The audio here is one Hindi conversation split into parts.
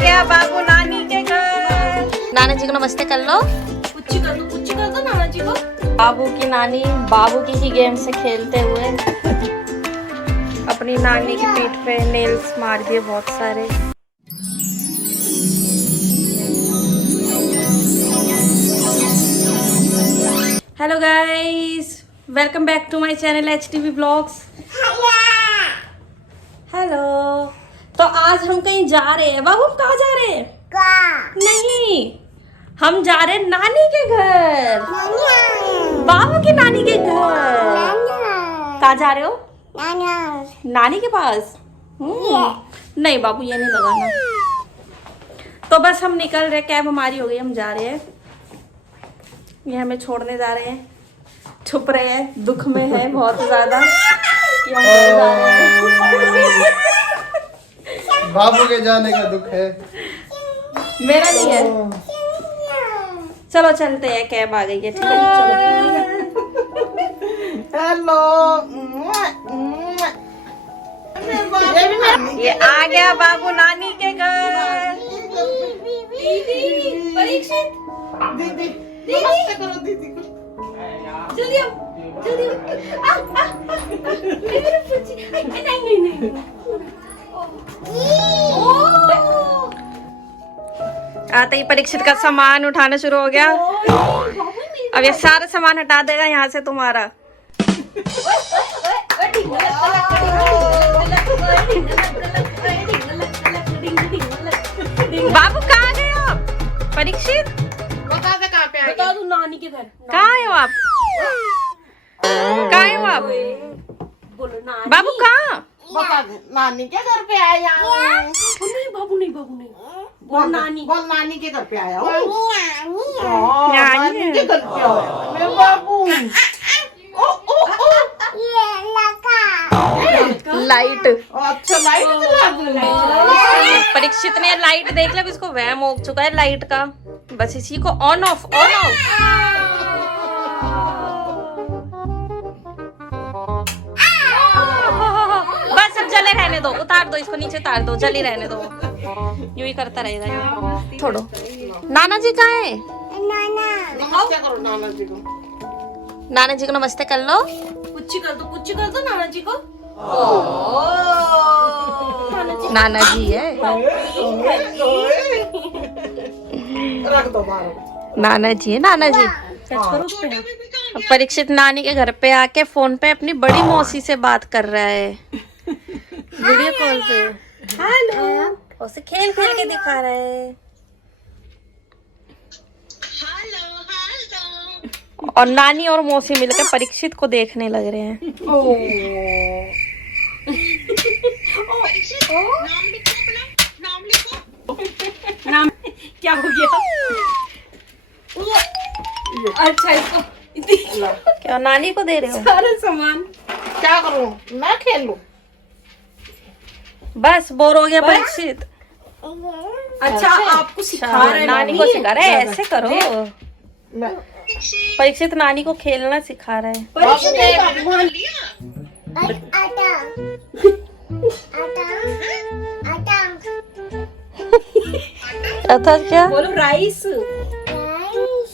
गया बाबू नानी के घर। नाना जी को नमस्ते कर लो। कुछ कर दो नाना जी को। बाबू की नानी बाबू की ही गेम से खेलते हुए अपनी नानी की पीठ पे नेल्स मार दिए बहुत सारे। Hello guys, welcome back to my channel HTV blogs. Hello. तो आज हम कहीं जा रहे हैं। बाबू हम कहाँ जा रहे हैं? नहीं, हम जा रहे हैं नानी के घर, बाबू की नानी के घर। कहाँ जा रहे हो? नानी के पास। नहीं बाबू, ये नहीं लगाना। तो बस हम निकल रहे, कैब हमारी हो गई, हम जा रहे हैं। ये हमें छोड़ने जा रहे हैं। छुप रहे हैं, दुख में है बहुत ज्यादा कि हम जा रहे हैं। बाबू के जाने का दुख है, मेरा नहीं है। चलो चलते हैं, कैब आ गई है। ठीक है चलो। हेलो। ये आ गया बाबू नानी के घर। परीक्षित दीदी नमस्ते करो दीदी को। जल्दी आओ, जल्दी नहीं। आते ही परीक्षित का सामान उठाना शुरू हो गया। अब ये सारा सामान हटा देगा यहाँ से तुम्हारा। बाबू कहाँ गए आप? परीक्षित बता दे कहाँ पे आए? बता दो नानी के घर। कहाँ है आप? कहाँ है आप? बोलो नानी। बाबू कहाँ? बता दे नानी के घर पे आया हूँ। नहीं बाबू नहीं। बोल नानी। बोल नानी के घर पे आया हूँ। नानी नानी के घर पे आया मैं बाबू। लाइट। अच्छा लाइट जला दूँ। परीक्षित ने लाइट देख लिया, इसको वहम हो चुका है लाइट का। बस इसी को ऑन ऑफ। बस अब जले रहने दो, उतार दो इसको, नीचे उतार दो, जली रहने दो। यूं ही करता रहेगा ये। छोड़ो। नाना जी कहाँ है? नमस्ते करो नाना जी को। नाना जी को नमस्ते कर लो। कुछ कर दो नाना जी को। नाना जी है। रख दो बाहर। नाना जी है, नाना जी। परीक्षित नानी के घर पे आके फोन पे अपनी बड़ी मौसी से बात कर रहा है, वीडियो कॉल पे। हेलो। उसे खेल के दिखा रहा है। और नानी और मौसी मिलकर परीक्षित को देखने लग रहे हैं। नाम क्या हो गया? अच्छा इसको क्या नानी को दे रहे हो? सारा सामान। क्या करूँ मैं खेलूं? बस बोर हो गया परीक्षित। अच्छा आपको सिखा रहे हैं नानी को सिखा रहा है, ऐसे करो। मैं परीक्षित नानी को खेलना सिखा रहा है। परीक्षित अर्थात क्या? बोलो राइस,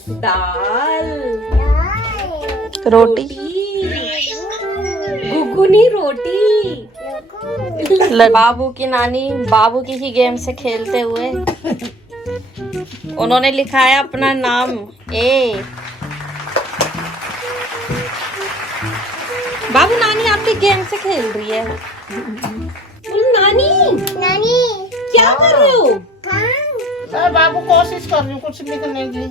दाल, रोटी। घुगनी रोटी। बाबू की नानी बाबू की ही गेम से खेलते हुए उन्होंने लिखा है अपना नाम ए। बाबू नानी आपकी गेम से खेल रही है। नानी क्या कर रहे हो? मैं बाबू कोशिश कर रही हूँ कुछ लिखने की।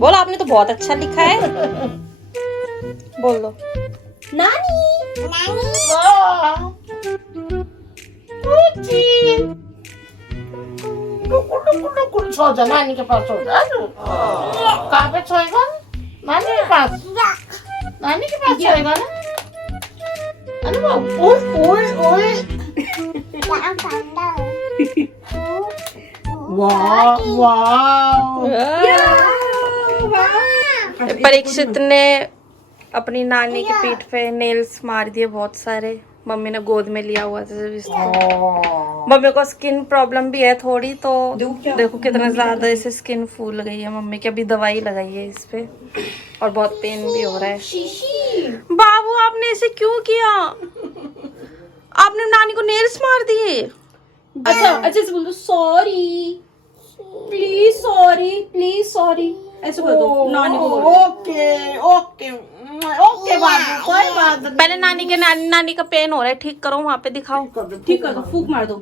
बोलो, आपने तो बहुत अच्छा लिखा है। बोल दो। नानी सो जा नानी के पास, सो जा। कहाँ पे सोएगा? नानी के पास। नानी के पास सोएगा ना? अरे बाबू, ओए वाह। परीक्षित ने अपनी नानी की पीठ पे नेल्स मार दिए बहुत सारे। मम्मी ने गोद में लिया हुआ था जब इसको। मम्मी को स्किन प्रॉब्लम भी है थोड़ी, तो देखो कितना ज्यादा इसे स्किन फूल गई है। मम्मी की अभी दवाई लगाई है इस पे और बहुत पेन भी हो रहा है। बाबू आपने इसे क्यों किया? आपने नानी को नेल्स मार दिए? अच्छा अच्छे से बोल दो, sorry please, sorry please, sorry ऐसे बोल दो नानी को। ओके ओके ओके बाबू, कोई बात नहीं। पहले नानी का पेन हो रहा है, ठीक करो, वहाँ पे दिखाओ। ठीक कर दो, फूक मार दो।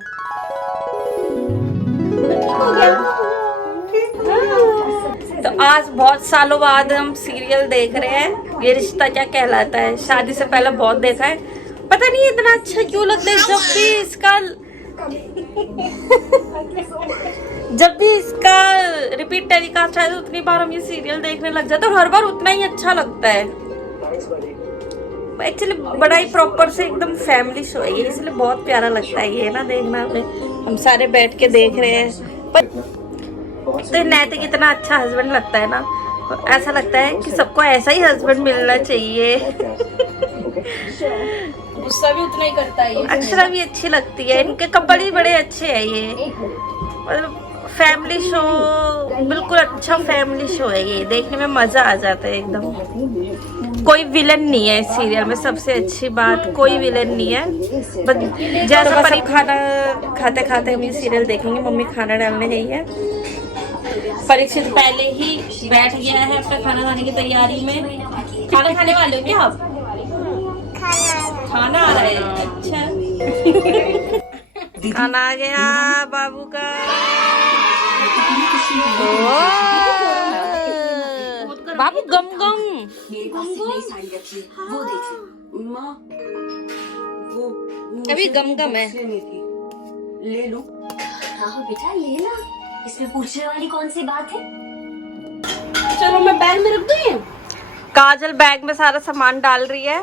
तो आज बहुत सालों बाद हम सीरियल देख रहे हैं, ये रिश्ता क्या कहलाता है। शादी से पहले बहुत देखा है, पता नहीं इतना अच्छा क्यों लगता है। जब भी इसका रिपीट टेलीकास्ट है तो उतनी बार हम ये सीरियल देखने लग जाते हैं और हर बार उतना ही अच्छा लगता है। एक्चुअली बड़ा ही प्रॉपर से एकदम फैमिली शो है ये, इसलिए बहुत प्यारा लगता है ये ना देखना में। हम सारे बैठ के देख रहे हैं। पर तो नैतिक इतना अच्छा हस्बैंड लगता है ना, ऐसा लगता है कि सबको ऐसा ही हस्बैंड मिलना चाहिए। गुस्सा भी उतना ही करता है ये। अक्षरा भी अच्छी लगती है, इनके कपड़े भी बड़े अच्छे हैं। ये मतलब फैमिली शो, बिल्कुल अच्छा फैमिली शो है ये, देखने में मजा आ जाता है एकदम। कोई विलन नहीं है इस सीरियल में, सबसे अच्छी बात कोई विलन नहीं है। बस जैसा परी खाना खाते खाते हम ये सीरियल देखेंगे। मम्मी खाना डालने गई है, परीक्षित पहले ही बैठ गया है अपना खाना खाने की तैयारी में। खाना खाने वाले हो क्या आप? खाना आ रहा है, अच्छा। खाना आ गया बाबू का। बाबू गम गम अभी गम गम है। ले लो। हाँ बेटा लेना, इसमें पूछने वाली कौन सी बात है। चलो मैं बैग में रख दूं। काजल बैग में सारा सामान डाल रही है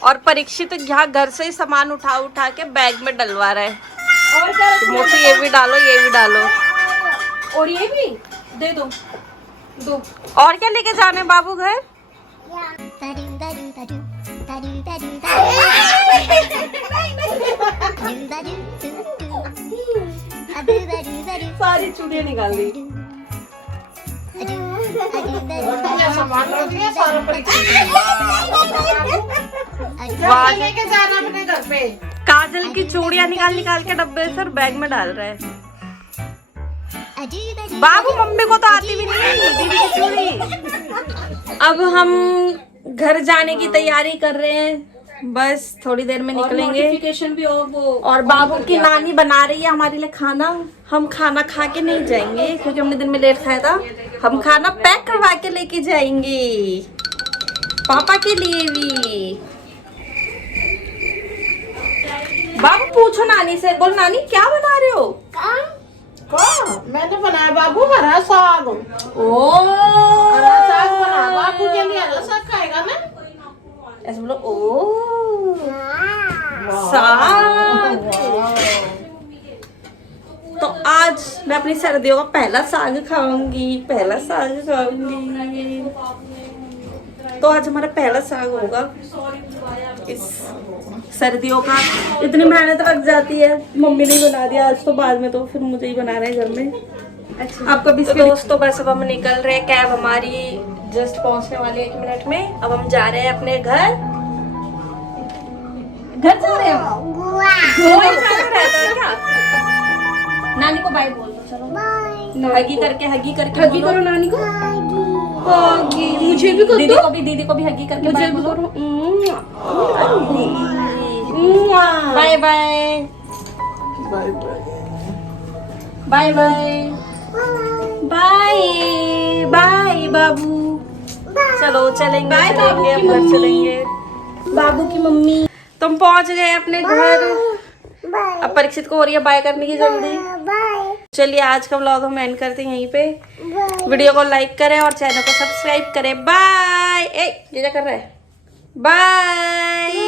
और परीक्षित यहाँ घर से ही सामान उठा उठा के बैग में डलवा रहा है। और क्या? मोची ये भी डालो, ये भी डालो, और ये भी दे दो। दो और क्या लेके जाने बाबू घर? सारी चूड़ियां निकाल दी। सामान रख दिया सारा लेके जाना अपने घर पे। काजल की चूड़ियां निकाल निकाल के डब्बे से और बैग में डाल रहा है। बाबू मम्मी को तो आती भी नहीं दीदी की चूड़ी। अब हम घर जाने की तैयारी कर रहे हैं, बस थोड़ी देर में निकलेंगे। नोटिफिकेशन भी और बाबू की नानी बना रही है हमारे लिए खाना। हम खाना खा के नहीं जाएंगे क्योंकि हमने दिन में लेट खाया था। हम खाना पैक करवा के लेके जाएंगे पापा के लिए भी। बाबू पूछो नानी से, बोल नानी क्या बना रहे हो? मैंने बनाया बाबू हरा साग। ओ हरा साग बना बाबू के लिए। हरा साग खाएगा ना, ऐसे बोलो। ओ साग। तो आज मैं अपनी सर्दियों का पहला साग खाऊंगी, पहला साग खाऊंगी। तो आज हमारा पहला साग होगा इस सर्दियों का। इतनी मेहनत लग जाती है, मम्मी ने बना दिया आज, तो बाद में तो फिर मुझे ही बना रहे हैं घर में। अच्छा आपका भी तो दोस्तों बस अब हम निकल रहे हैं, कैब हमारी जस्ट पहुंचने वाली है 1 मिनट में। अब हम जा रहे हैं अपने घर। घर जा रहे हैं हम। वही जाना रहता है क्या? नानी को बाय बोल दो, चलो हगी करके हगी करो नानी को। हगी मुझे भी कर दो। दीदी को भी हगी करके मुझे बाय भी बोलो। करो। Bye bye bye bye bye bye bye bye बाबू। चलो चलेंगे, बाय बाबू चलेंगे, की अब घर मम्मी। चलेंगे। बाबू की मम्मी। तुम पहुंच गए अपने घर। अब परीक्षित को हो रही है बाय करने की जल्दी। चलिए आज का व्लॉग हम एंड करते हैं यहीं पे। वीडियो को लाइक करें और चैनल को सब्सक्राइब करें। बाय। ये क्या कर रहा है? बाय।